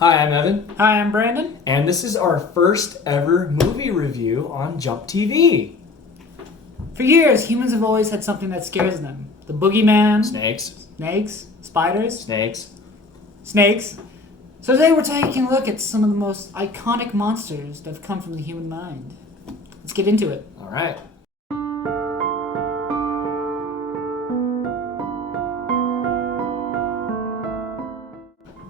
Hi, I'm Evan. Hi, I'm Brandon. And this is our first ever movie review on JumpTV. For years, humans have always had something that scares them. The boogeyman. Snakes. Spiders. Snakes. So today we're taking a look at some of the most iconic monsters that have come from the human mind. Let's get into it. All right.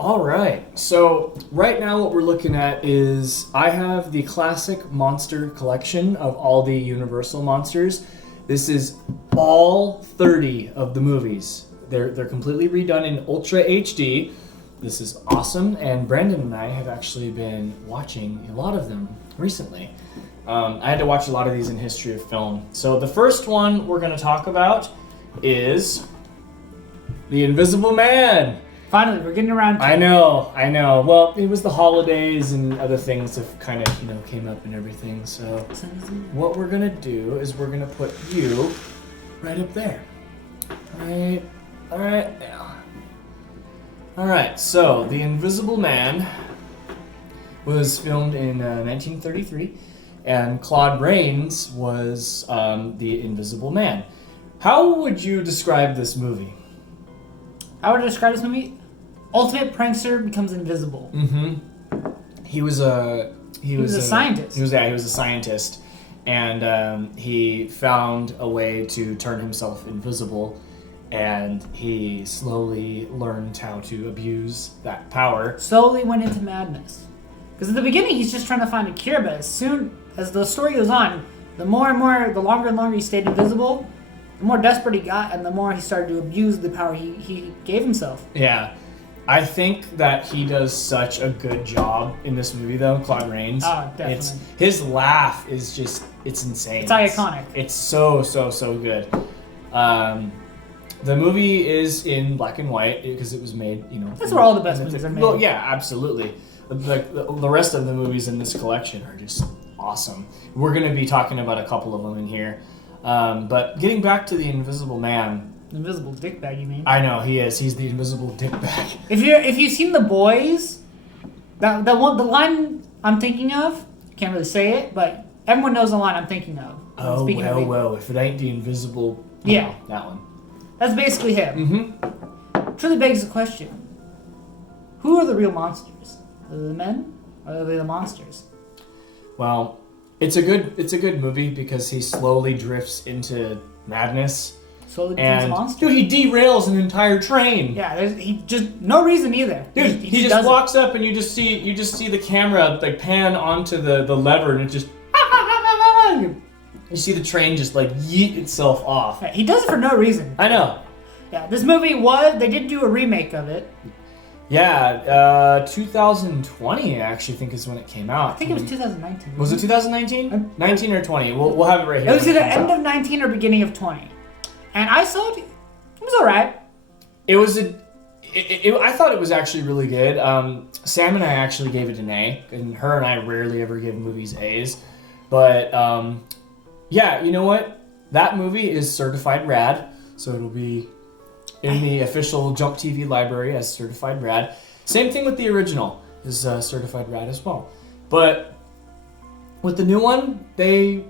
All right, so right now what we're looking at is I have the classic monster collection of all the Universal monsters. This is all 30 of the movies. They're completely redone in Ultra HD. This is awesome, and Brandon and I have actually been watching a lot of them recently. I had to watch a lot of these in history of film. So the first one we're going to talk about is The Invisible Man. Finally, we're getting around to I know. Well, it was the holidays and other things that kind of, came up and everything. So what we're going to do is we're going to put you right up there. All right now. All right, so The Invisible Man was filmed in 1933, and Claude Rains was the Invisible Man. How would you describe this movie? I would describe this movie: ultimate prankster becomes invisible. Mm-hmm. He was a scientist. He was a scientist, and he found a way to turn himself invisible, and he slowly learned how to abuse that power. Slowly went into madness. Because at the beginning, he's just trying to find a cure, but as soon as the story goes on, the longer and longer he stayed invisible, the more desperate he got, and the more he started to abuse the power he gave himself. Yeah. I think that he does such a good job in this movie, though, Claude Rains. Oh, definitely. His laugh is just, it's insane. It's iconic. It's so good. The movie is in black and white because it was made, That's where all the best movies are made. Well, yeah, absolutely. Like the rest of the movies in this collection are just awesome. We're going to be talking about a couple of them in here. But getting back to the Invisible Man. Invisible dickbag, you mean? I know, he is. He's the invisible dickbag. If you've seen The Boys, the line I'm thinking of, can't really say it, but everyone knows the line I'm thinking of. Well, if it ain't the invisible... Yeah. That one. That's basically him. Mm-hmm. Truly begs the question, who are the real monsters? Are they the men, or are they the monsters? Well, it's a good movie because he slowly drifts into madness. Slowly becomes a monster. Dude, he derails an entire train. Yeah, he just no reason either. Dude, he just walks up and you just see the camera like pan onto the lever and it just you see the train just like yeet itself off. Yeah, he does it for no reason. I know. Yeah, this movie they did do a remake of it. Yeah, 2020 I actually think is when it came out. I think it was 2019. Was it 2019? 19 or 20? We'll have it right here. It was either end of 19 or beginning of 20. And I saw it. It was alright. I thought it was actually really good. Sam and I actually gave it an A, and her and I rarely ever give movies A's. But yeah, you know what? That movie is certified rad, so it'll be in the official JumpTV library as certified rad. Same thing with the original is certified rad as well. But with the new one, they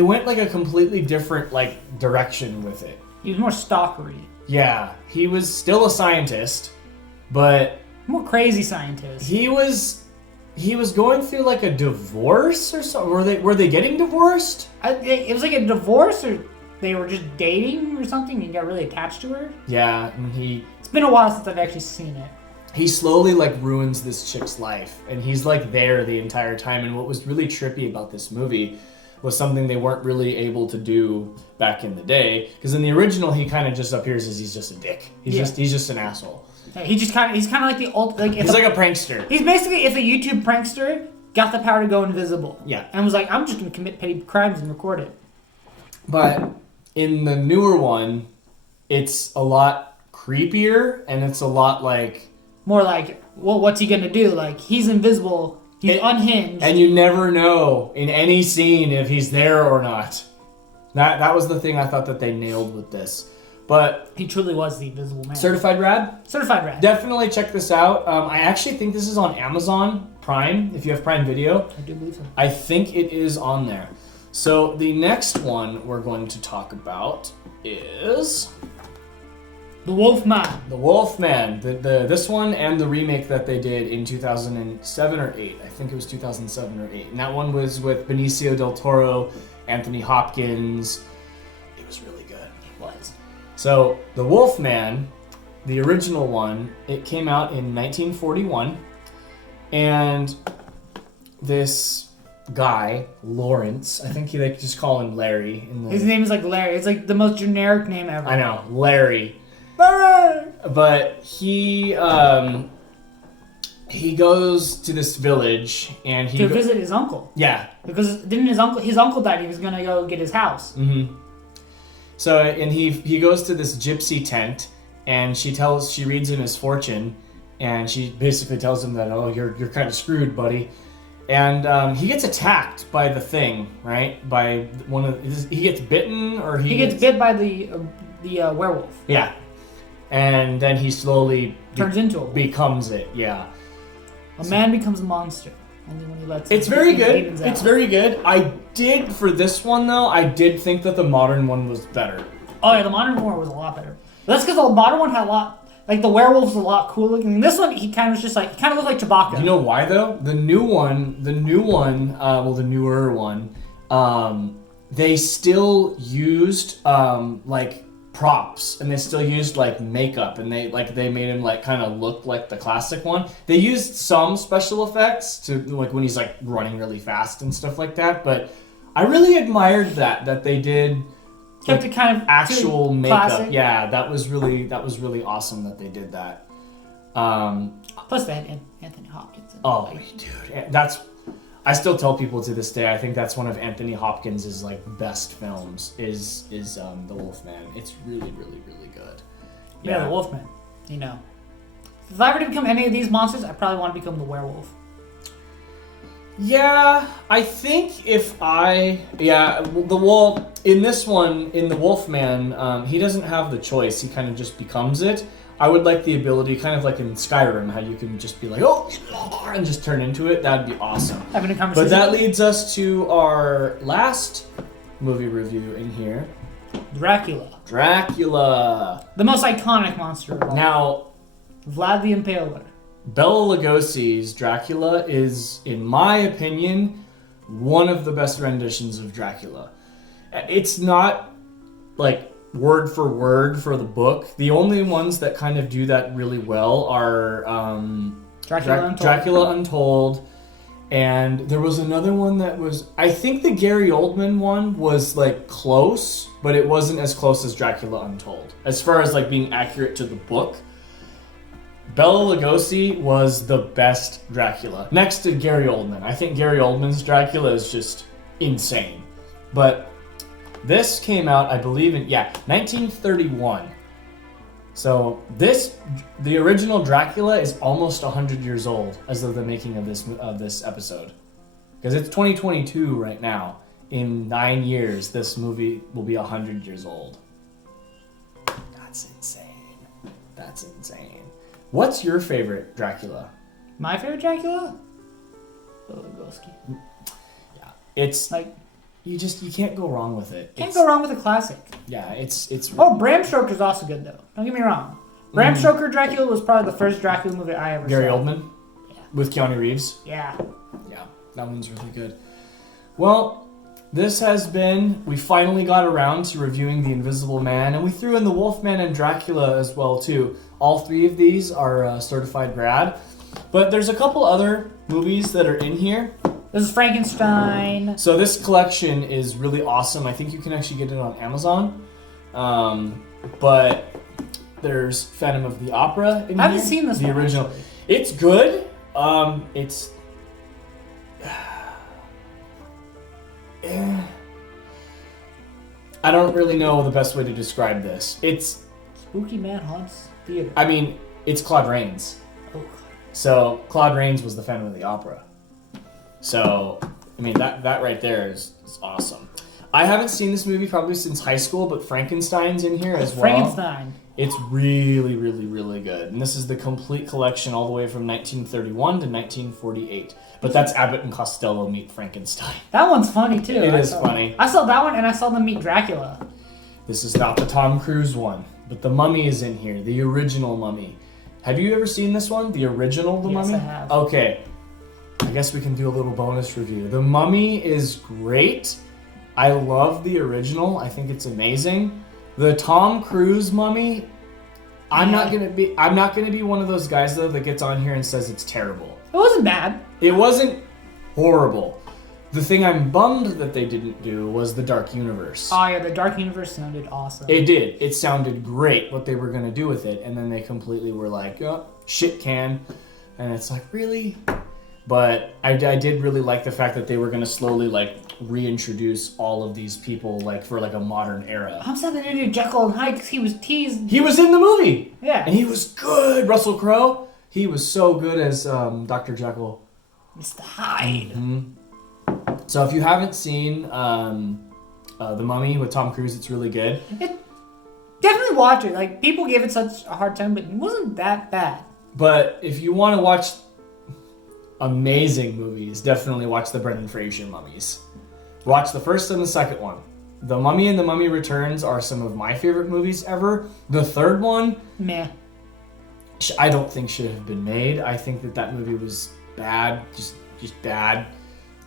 went like a completely different direction with it. He was more stalkery. Yeah, he was still a scientist, but more crazy scientist. He was going through like a divorce or something. Were they getting divorced? It was like a divorce, or they were just dating or something. He got really attached to her. Yeah, and it's been a while since I've actually seen it. He slowly ruins this chick's life, and he's there the entire time. And what was really trippy about this movie was something they weren't really able to do back in the day. Because in the original, he kind of just appears as he's just a dick. He's just an asshole. Yeah, he's kind of like the he's like a prankster. He's basically if a YouTube prankster got the power to go invisible. Yeah. And was like, I'm just gonna commit petty crimes and record it. But in the newer one, it's a lot creepier, and it's a lot more like, well, what's he gonna do? Like, he's invisible. He's unhinged. And you never know in any scene if he's there or not. That was the thing I thought that they nailed with this. But He truly was the Invisible Man. Certified Rad? Certified Rad. Definitely check this out. I actually think this is on Amazon Prime, if you have Prime Video. I do believe so. I think it is on there. So the next one we're going to talk about is The Wolfman. The Wolfman. This one and the remake that they did in 2007 or 8. I think it was 2007 or 8. And that one was with Benicio del Toro, Anthony Hopkins. It was really good. It was. So The Wolfman, the original one, it came out in 1941. And this guy, Lawrence, I think they just call him Larry. His name is like Larry. It's like the most generic name ever. I know, Larry. Larry! But he goes to this village and he to visit his uncle. Yeah. Because didn't his uncle died, he was gonna go get his house. Mm-hmm. So and he goes to this gypsy tent and she reads him his fortune and she basically tells him that, oh, you're kind of screwed, buddy. And he gets attacked by the thing, right? By he gets bitten or he gets bit by the werewolf. Yeah. And then he slowly turns into a wolf. Becomes it, yeah. A man becomes a monster only when he lets. It's very good. It's very good. For this one though, I did think that the modern one was better. Oh yeah, the modern one was a lot better. That's because the modern one had a lot. Like the werewolf's a lot cooler looking. This one, he kind of looked like Chewbacca. You know why though? The newer one, they still used like props and they still used like makeup and they made him like kind of look like the classic one. They used some special effects to like when he's like running really fast and stuff like that. But I really admired that they did. Kept it kind of actual makeup. classic. Yeah, that was really awesome that they did that. Plus they had Anthony Hopkins. Dude, I still tell people to this day. I think that's one of Anthony Hopkins' like best films. Is The Wolfman. It's really good. Yeah, The Wolfman. You know, if I were to become any of these monsters, I probably want to become the werewolf. Yeah, I think in this one, in the Wolfman, he doesn't have the choice. He kind of just becomes it. I would like the ability, kind of like in Skyrim, how you can just be like, oh, and just turn into it. That'd be awesome. Having a conversation. But that leads us to our last movie review in here. Dracula. The most iconic monster of all. Now, Vlad the Impaler. Bela Lugosi's Dracula is, in my opinion, one of the best renditions of Dracula. It's not like word for word for the book. The only ones that kind of do that really well are Dracula Untold. And there was another one that was, I think the Gary Oldman one was like close, but it wasn't as close as Dracula Untold. As far as like being accurate to the book. Bela Lugosi was the best Dracula. Next to Gary Oldman. I think Gary Oldman's Dracula is just insane. But this came out, I believe, in 1931. So the original Dracula is almost 100 years old as of the making of this episode. Because it's 2022 right now. In 9 years, this movie will be 100 years old. That's insane. What's your favorite Dracula? My favorite Dracula? Bela Lugosi. Yeah, it's like you can't go wrong with it. Can't go wrong with a classic. Yeah, it's. Bram Stoker's also good though. Don't get me wrong. Bram Stoker Dracula was probably the first Dracula movie I ever saw. Gary Oldman. Yeah. With Keanu Reeves. Yeah. Yeah, that one's really good. Well, we finally got around to reviewing The Invisible Man, and we threw in The Wolfman and Dracula as well too. All three of these are certified rad, but there's a couple other movies that are in here. This is Frankenstein. So this collection is really awesome. I think you can actually get it on Amazon, but there's Phantom of the Opera in here. I haven't seen this the one, original. Actually. It's good. It's. I don't really know the best way to describe this. It's Spooky Man Haunts Theater. I mean, it's Claude Rains. Oh. So Claude Rains was the Phantom of the Opera. So I mean that right there is awesome. I haven't seen this movie probably since high school, but Frankenstein's in here as well. Frankenstein. It's really, really, really good. And this is the complete collection all the way from 1931 to 1948. But that's Abbott and Costello meet Frankenstein. That one's funny, too. It is funny. I saw that one, and I saw them meet Dracula. This is not the Tom Cruise one, but the Mummy is in here, the original Mummy. Have you ever seen this one, the original The Mummy? Yes, I have. Okay, I guess we can do a little bonus review. The Mummy is great. I love the original. I think it's amazing. The Tom Cruise Mummy, I'm not gonna be one of those guys though that gets on here and says it's terrible. It wasn't bad. It wasn't horrible. The thing I'm bummed that they didn't do was the Dark Universe. Oh yeah, the Dark Universe sounded awesome. It did. It sounded great what they were gonna do with it, and then they completely were like, oh, shit can, and it's like, really? But I did really like the fact that they were gonna slowly like reintroduce all of these people like for like a modern era. I'm sad they didn't do Jekyll and Hyde because he was teased. He was in the movie. Yeah. And he was good. Russell Crowe. He was so good as Dr. Jekyll. Mr. Hyde. Mm-hmm. So if you haven't seen The Mummy with Tom Cruise, it's really good. Definitely watch it. Like people gave it such a hard time, but it wasn't that bad. But if you want to watch amazing movies, definitely watch the Brendan Fraser mummies. Watch the first and the second one. The Mummy and The Mummy Returns are some of my favorite movies ever. The third one, meh. I don't think should have been made. I think that movie was bad, just bad.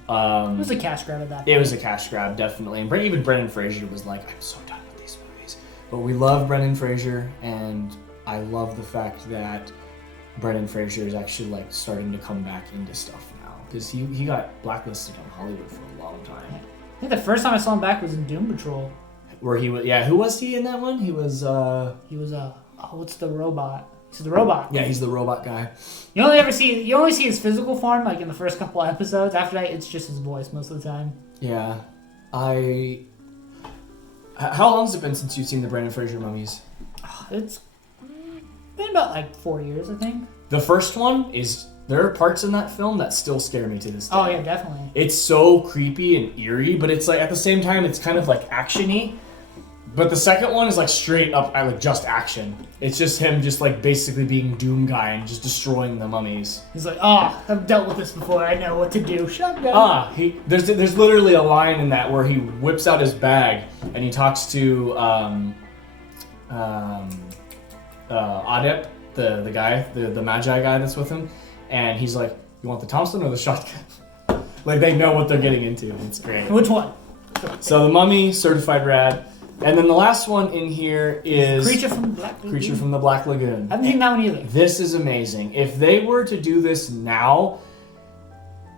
It was a cash grab at that point. It was a cash grab, definitely. And even Brendan Fraser was like, I'm so done with these movies. But we love Brendan Fraser, and I love the fact that Brendan Fraser is actually like starting to come back into stuff now, because he got blacklisted on Hollywood for a long time. I think the first time I saw him back was in Doom Patrol. Where he was, who was he in that one? He was what's the robot? He's the robot. Yeah, he's the robot guy. You only see his physical form like in the first couple episodes. After that, it's just his voice most of the time. Yeah, how long has it been since you've seen the Brendan Fraser mummies? It's been about like 4 years, I think. The first one there are parts in that film that still scare me to this day. Oh yeah, definitely. It's so creepy and eerie, but it's like at the same time it's kind of like actiony. But the second one is like straight up like just action. It's just him just like basically being Doom guy and just destroying the mummies. He's like, I've dealt with this before. I know what to do. Shotgun. There's literally a line in that where he whips out his bag and he talks to Adep, the guy, the Magi guy that's with him, and he's like, you want the Thompson or the shotgun? Like they know what they're getting into. It's great. Which one? So the Mummy, certified rad. And then the last one in here is Creature from the Black Lagoon. I haven't seen that one either. This is amazing. If they were to do this now,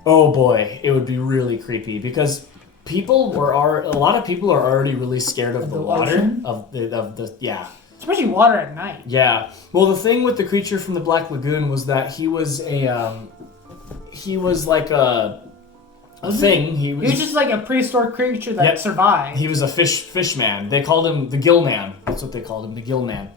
oh boy, it would be really creepy, because a lot of people are already really scared of the water, ocean? of the Especially water at night. Yeah. Well, the thing with the Creature from the Black Lagoon was that he was like a thing. He was just like a prehistoric creature that survived. He was a fish man. They called him the Gill Man. That's what they called him, the Gill Man.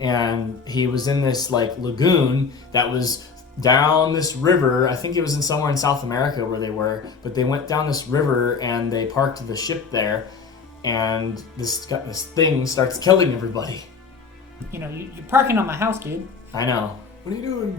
And he was in this like lagoon that was down this river. I think it was somewhere in South America where they were, but they went down this river and they parked the ship there, and this thing starts killing everybody. You know, you're parking on my house, dude. I know. What are you doing?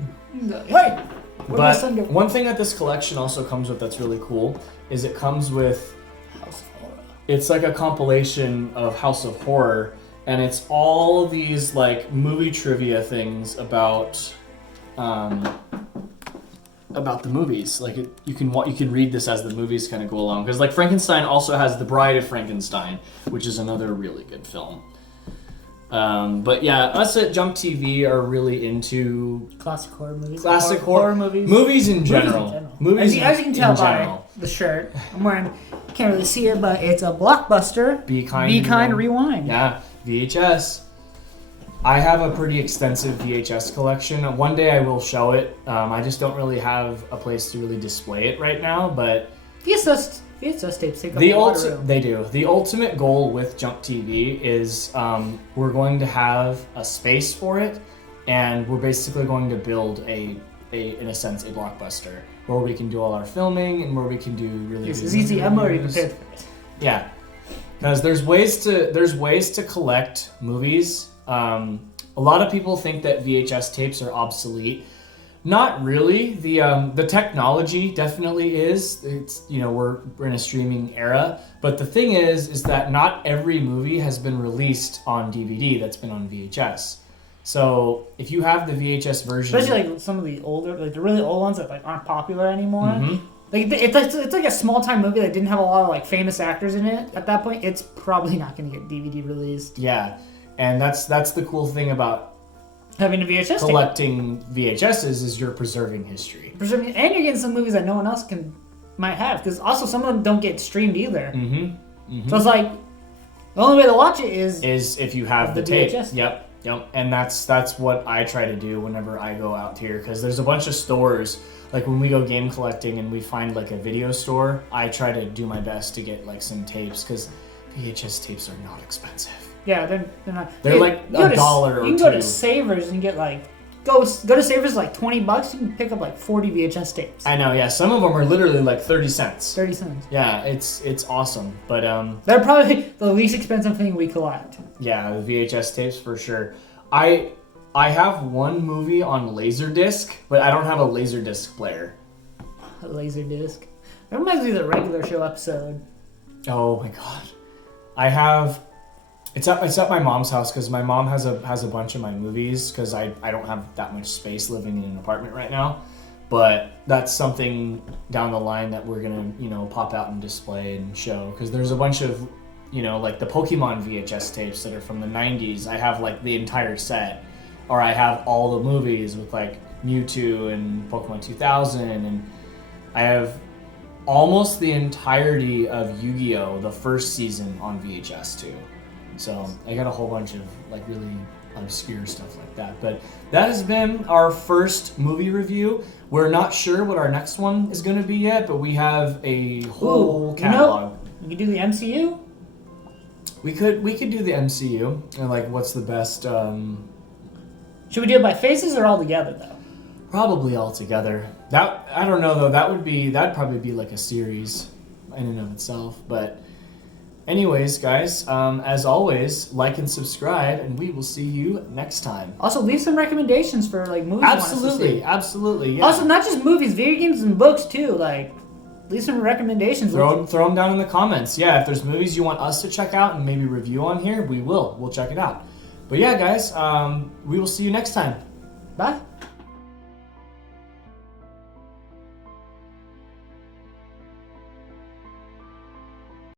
Hey! But one thing that this collection also comes with that's really cool is it comes with House of Horror. It's like a compilation of House of Horror, and it's all of these like movie trivia things about the movies. Like you can read this as the movies kind of go along, because like Frankenstein also has The Bride of Frankenstein, which is another really good film. But yeah, us at JumpTV are really into classic horror movies. Horror movies. Movies in general. As you can tell by the shirt I'm wearing, can't really see it, but it's a Blockbuster. Be Kind, Rewind. Yeah, VHS. I have a pretty extensive VHS collection. One day I will show it. I just don't really have a place to really display it right now, but VHS tapes take up a lot of room. They do. The ultimate goal with JumpTV is we're going to have a space for it, and we're basically going to build in a sense, a Blockbuster where we can do all our filming and where we can do really. This is easy. I'm already prepared for it. Yeah. Because there's ways to collect movies. A lot of people think that VHS tapes are obsolete. Not really. The technology definitely is. It's, you know, we're in a streaming era. But the thing is that not every movie has been released on DVD that's been on VHS. So if you have the VHS version, especially like some of the older, like the really old ones that like aren't popular anymore. Mhm. Like it's like a small time movie that didn't have a lot of like famous actors in it. At that point, it's probably not going to get DVD released. Yeah, and that's the cool thing about having a VHS collecting VHSs is you're preserving history. And you're getting some movies that no one else might have, because also some of them don't get streamed either. So it's like the only way to watch it is if you have the tape. VHS. Yep. And that's what I try to do whenever I go out here, because there's a bunch of stores. Like when we go game collecting and we find like a video store, I try to do my best to get like some tapes, because VHS tapes are not expensive. Yeah, they're not. They're like $1 or $2. You can go to Savers and get like go to Savers like $20. You can pick up like 40 VHS tapes. I know, yeah. Some of them are literally like 30 cents. 30 cents. Yeah, it's awesome. But they're probably the least expensive thing we collect. Yeah, the VHS tapes for sure. I have one movie on Laserdisc, but I don't have a Laserdisc player. A Laserdisc. That reminds me of the regular show episode. Oh my god. I have. It's at my mom's house, because my mom has a bunch of my movies, because I don't have that much space living in an apartment right now. But that's something down the line that we're gonna, you know, pop out and display and show, because there's a bunch of, you know, like the Pokemon VHS tapes that are from the 90s. I have like the entire set, or I have all the movies with like Mewtwo and Pokemon 2000, and I have almost the entirety of Yu-Gi-Oh! The first season on VHS too. So I got a whole bunch of like really obscure stuff like that. But that has been our first movie review. We're not sure what our next one is going to be yet, but we have a whole catalog. You could do the MCU. We could do the MCU, and like what's the best. Should we do it by phases or all together though? Probably all together. That, I don't know though. That'd probably be like a series in and of itself. But anyways, guys, as always, like and subscribe, and we will see you next time. Also, leave some recommendations for like movies. Absolutely. Yeah. Also, not just movies, video games and books too. Like, leave some recommendations. Throw them down in the comments. Yeah, if there's movies you want us to check out and maybe review on here, we'll check it out. But yeah, guys, we will see you next time. Bye.